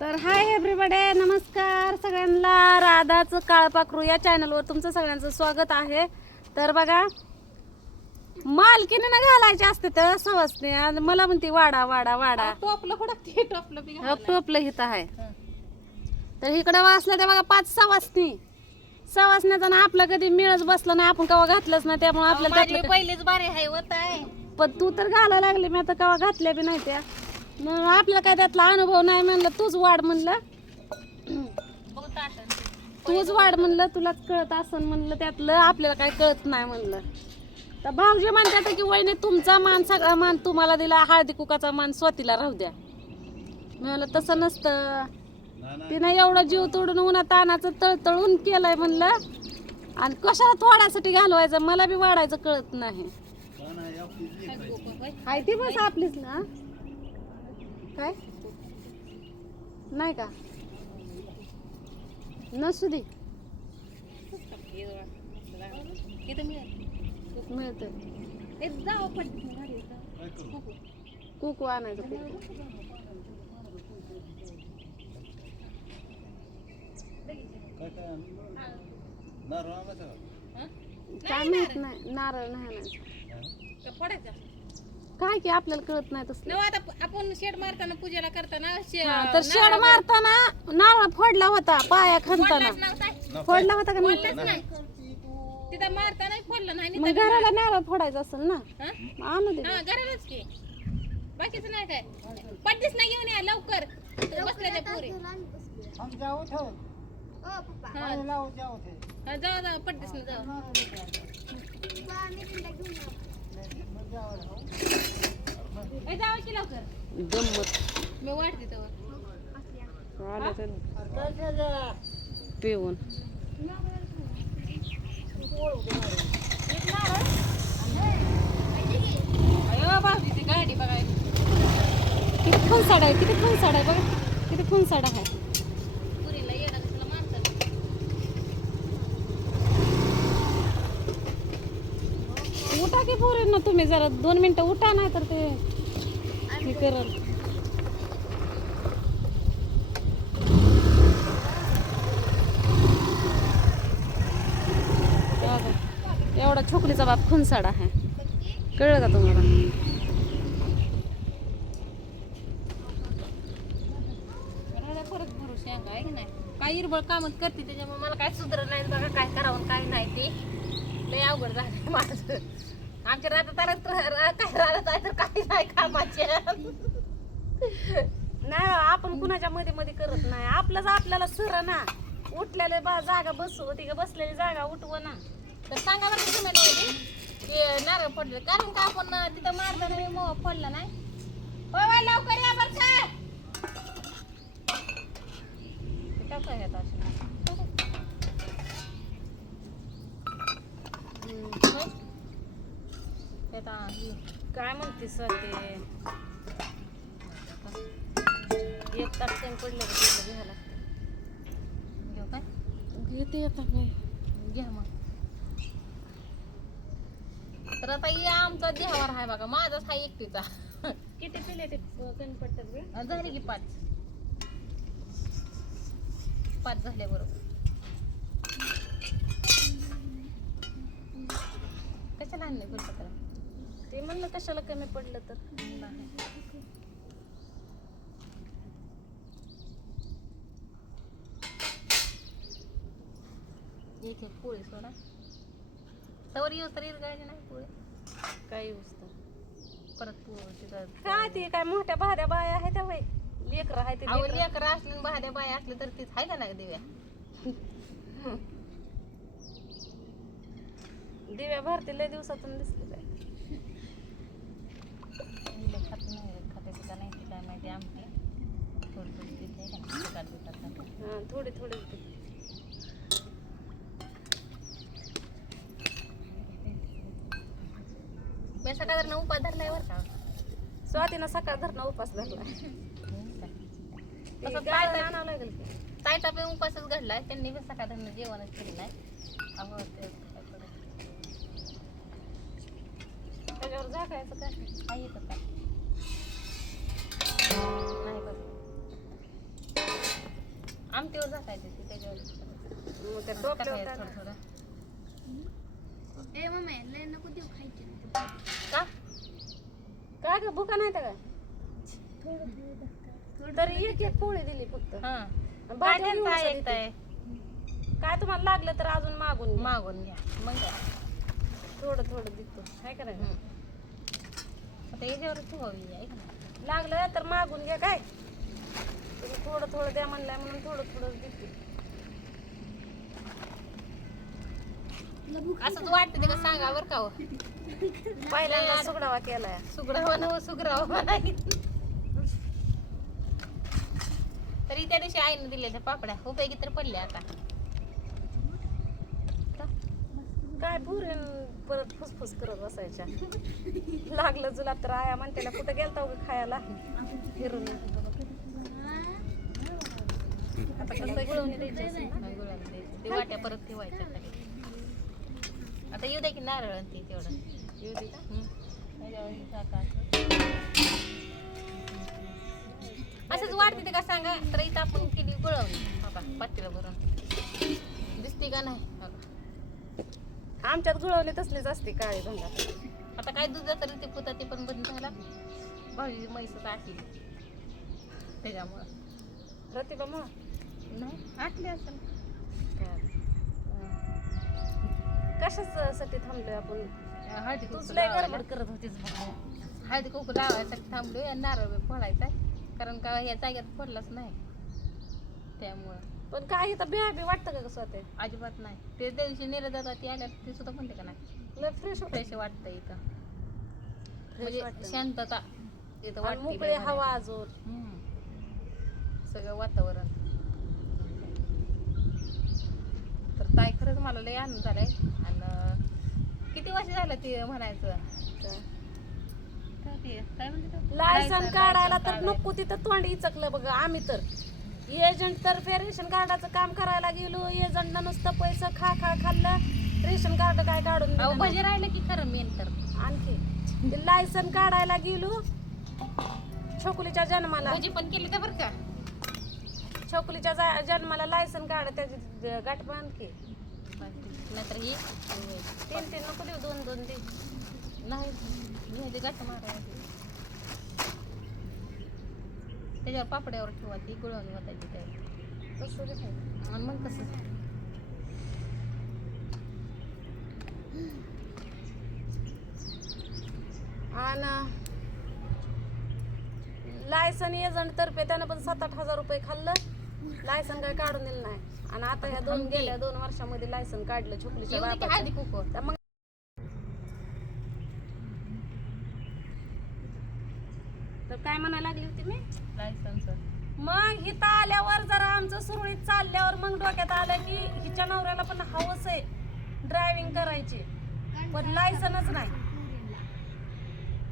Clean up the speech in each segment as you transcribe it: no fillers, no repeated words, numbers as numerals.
तर hi everybody, नमस्कार सगळ्यांना. राधाचं काळपाखरू या चॅनलवर तुमचं सगळ्यांचं स्वागत आहे. तर बघा, मालकीने ना घालायचे असते तर सवसने आणि मला म्हणते वाडा वाडा वाडा. टोपलं हुडकते, टोपलं बी घालायला. टोपलं हित आहे. तर इकडे वाचलं ते बघा 5 सवासनी. सवासण्याचा ना आपलं कधी मिळच बसलं नाही, आपण कवा घातलंच नाही, त्यामुळे आपल्याला माझी त्यातलं पहिलीच बारी आहे होत आहे. पण तू तर घालायला लागली, मी आता कवा घातल्या बी नाही त्या. मग आपल्याला काय त्यातला अनुभव नाही, म्हणलं तूच वाढ, म्हणलं बहुत आठवण. तूच वाढ, म्हणलं तुलाच कळत असन, म्हणलं त्यातलं आपल्याला काय कळत नाही म्हणलं. तर भाऊजी म्हणतात की वहिनी तुमचा मान सगळा मान तुम्हाला दिला, हळदी कुकाचा मान स्वतीला राहू द्या. मी म्हणलं तसं नसतं, तिनं एवढं जीव तोडून उन्हा तानाचं तळतळून केलंय म्हणलं, आणि कशाला थोड्यासाठी घालवायचं, मला बी वाढायचं कळत नाही. हाय ती बस आपलीच ना, काय नाही का नसू दे, मिळत कुकू आणायचं. काय माहित नाही, नारळ नाही आणायचं. काय की आपल्याला कळत नाही तसं. आता आपण शेड मारताना पूजेला करताना तर शेड मारताना नारळ फोडला होता, पाया खणताना फोडला होता का नाही? तिथं मारताना फोडलं नाही. मग घराला नारळ फोडायचं असेल ना, आणू दे. घरालाच की, बाकीचं नाही काय. पडतीस नाही, घेऊन या लवकर. बसल्या त्या पोरी. जाऊ जाऊ पडतीस ना जाऊ. जाऊ की लवकर, गंमत मी वाटते तेव्हा. पिऊन भाऊजी ती गाडी बघाय. किती फुलसाड आहे, किती फुलसाड आहे बघा, किती फुलसाड आहे. पुरीला येणार तुला माणसाला. उठा की पोरींनो, तुम्ही जरा 2 मिनिटं उठा, नाही तर ते हे करल. एवढा छोकलीचा बाप फुलसाड आहे, कळलं का तुम्हाला? परत भरू शेंगा आहे की नाही. काय इरबळ कामच करते, त्याच्यामुळे मला काय सुधर नाही बघा, काय करावं काय नाही ते लय अवघड झालं माझं. आमच्या राहतात काय राहत आहे तर काही नाही कामाचे. नाही आपण कुणाच्या मध्ये मध्ये करत नाही, आपलंच आपल्याला सर ना. उठलेले जागा बसू, ती बसलेली जागा उठव ना. तर सांगा बरं की तुम्ही ते नारळ फोडलं, कारण का आपण तिथं मारताना मी मोह फोडला नाही. होय होय, लवकर या बरं का. टाका ह्यात असं. काय म्हणतेस ते, एक तास टाइम पडलं का घ्यायला लागतं. घेऊ काय घेते येतात नाही. घ्या मग. तर आता या आमचा देहावर आहे बघा, माझाच हा एकटीचा. किती पिले ते कमी पडतात ग? झाले की 5 झाल्या बरोबर. कशाला आणले फुलपत्र? ते म्हणलं कशाला कमी पडलं तर. एक पोळी सोडा, तवर येऊस तर गाडी नाही पोळी. काय यूज तर परत पोळी काय ते काय मोठ्या भाड्या बाया आहेत त्या वय लेकर आहे ते आवडली लेकर असली आणि भाड्या बाया असली तर तीच आहे का नाही दिव्या. दिव्या भारती लय दिवसातून दिसली काय. खात नाही, खाते पिता नाही ती काय माहिती. आमची थोडी थोडी देते का नाही, पितात. हां थोडी थोडी. मी सकाळ धरणं उपास धरलाय बरं का. स्वातीनं सकाळ धरणं उपास धरला. तसं आणावं लागेल की. ताईचा पण उपासच घडलाय, त्यांनी पण सकाळ धरणं जेवणच केलं नाही. त्याच्यावर झाकायचं काय नाही येतं काय नाही बघ. आमटीवर झाकायचं ते त्याच्यावर मग त्या टोपल्यावर टाकायचं काय? थोडं ए मम्मी लय नको देऊ खायची का काय ग भुका नाही तर तरी एक एक पोळी दिली फक्त हा आणि काय बाकी एवढं त्यांचं देते. ऐकताय काय तुम्हाला लागलं तर अजून मागून घ्या. मागून घ्या मग काय थोडं थोडं देतो काय करायचं आता याच्यावरच ठेवावी ऐक ना लागलं तर मागून घ्या काय तुम्ही थोडं थोडं द्या म्हणलंय म्हणून थोडं थोडं देते असंच वाटतं ते का सांगा बरं का हो पहिल्यांदा सुगडावा केलाय सुगडावा नव सुगडावा म्हणा तरी त्या दिवशी आईनं दिलेल्या पापड्या उपयोगी तर पडल्या आता काय पुरेन परत फुसफुस करत बसायच्या लागलं जुला तर आया म्हणतेला कुठं गेलता उगा खायला फिरून आता कसं गुळवणी द्यायची असेल ना? गुळाला द्यायचं. ते वाट्या परत ठेवायच्या आता. आता येऊ द्या की नारळ आणि ते तेवढं येऊ दे का? त्याच्यावर हे टाका असं. असंच वाटते ते का सांगा तर इथं आपण केली गुळवणी बघा पातेला भरून दिसते का नाही बघा. आमच्यात गुळवणी तसलीच असते काळी भंगार आता काय दूध तरी ते पुता ते पण बंद झाला भाजी म्हैसच आटली त्याच्यामुळं प्रतिभा मग नाही आटली असेल कशासाठी थांबलोय आपण हळदी तूच कुंकू लय लावायला गडबड करत होतीस बघ. हळदी कुंकू लावायसाठी थांबलोय आणि नारळ बी फोडायचा कारण का या जागेत फोडलाच नाही त्यामुळं पण काही तर बिहा बी वाटतं का कसं ते अजिबात नाही ते त्या दिवशी नेलं जातात ती आल्या ते सुद्धा म्हणते का नाही लय फ्रेश होतं फ्रेश वाटतं इथं म्हणजे म्हणजे शांतता इथं आणि वाटते मोकळी लय हवा भारी. अजून सगळं वातावरण तर ताई खरंच मला लय आनंद झालाय आणि किती वर्ष झालं ते म्हणायचं काय ते काय म्हणते ते? लायसन काढायला तर काढायला. नको तिथं तोंड इचकलं बघ आम्ही तर एजंट तर्फे रेशन कार्डाचं काम करायला गेलो एजंटनं नुसतं पैसे खा खाल्लं रेशन कार्ड काय काढून दिलं अहो नाही. भजे राहिलं की खरं मेन तर आणखी ते लायसन काढायला गेलो छोकुलीच्या जन्माला भजी पण केले तर बरं का छोकुलीच्या जन्माला लायसन काढ त्याची गाठ बांध की नाहीतर ही तीन नको देऊ दोन दोन दे नाही मी गाठ मारायची त्याच्यावर पापड्यावर ठेवायची गुळवणी वाटायची काय तसं बी नाही. आणि मग कसं आणि लायसन एजंट तर्फे त्यानं पण 7-8 हजार रुपये खाल्लं लायसन काय काढून दिलं नाही आणि आता ह्या गेल्या 2 वर्षामध्ये लायसन काढलं छोकलीच्या येऊ दे की हळदी बापाचं. कुंकू तर मग तर काय म्हणायला लागली होती मी लायसन्स मग इथं आल्यावर जरा आमचं सुरळीत चालल्यावर मग डोक्यात आलं की हिच्या नवऱ्याला पण हवस आहे ड्रायव्हिंग करायची पण लायसनच नाही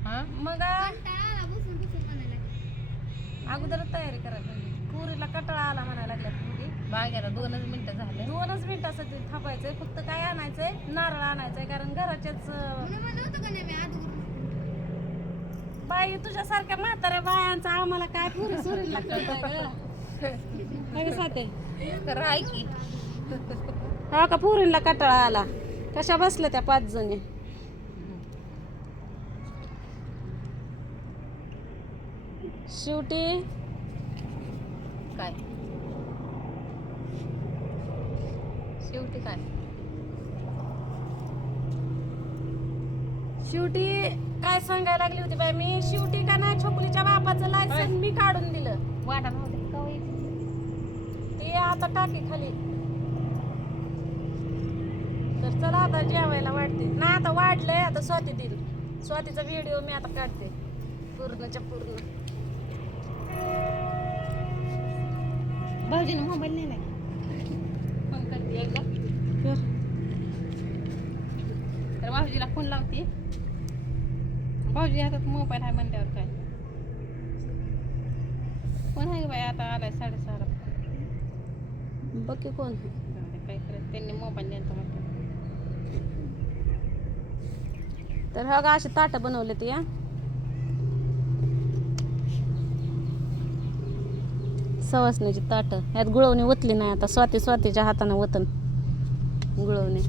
हा मग अगोदर तयारी करायला पाहिजे पुरीला कटाळा आला म्हणायला लागल्यात मुली बागेला 2च मिनिटं झाले 2च मिनिटासाठी थांबायचंय फक्त काय आणायचंय नारळ आणायचंय कारण घराच्याच बाई तुझ्यासारख्या म्हाताऱ्या बायांचा आम्हाला काय पुरी सुरी लागतं तर आहे की हा का पुरीला कटाळा आला कशा बसल्या त्या 5 जणी शेवटी काय शेवटी काय शेवटी काय सांगायला लागली होती बाई मी शेवटी का नाही छोकुलीच्या बापाचं लायसन मी काढून दिलं वाटा नव्हते का होईल ते आता टाकी खाली तर चला आता जेवायला वाढते नाही आता वाढलंय आता स्वाती दिन स्वातीचा व्हिडिओ मी आता काढते पूर्णच्या पूर्ण भाऊजीने मोबाईल नेला फोन करते एकदा तर भाऊजीला फोन लावते भाऊजी हातात मोबाईल आहे म्हणल्यावर काय कोण आहे बाई आता आलाय 6:30 बघ की कोण काय करत त्यांनी मोबाईल द्यायचा म्हणतात तर हा का असे ताटं बनवले ते या सवासण्याची ताटं ह्यात गुळवणी ओतली नाही आता स्वातीच्या हातानं वतन गुळवणी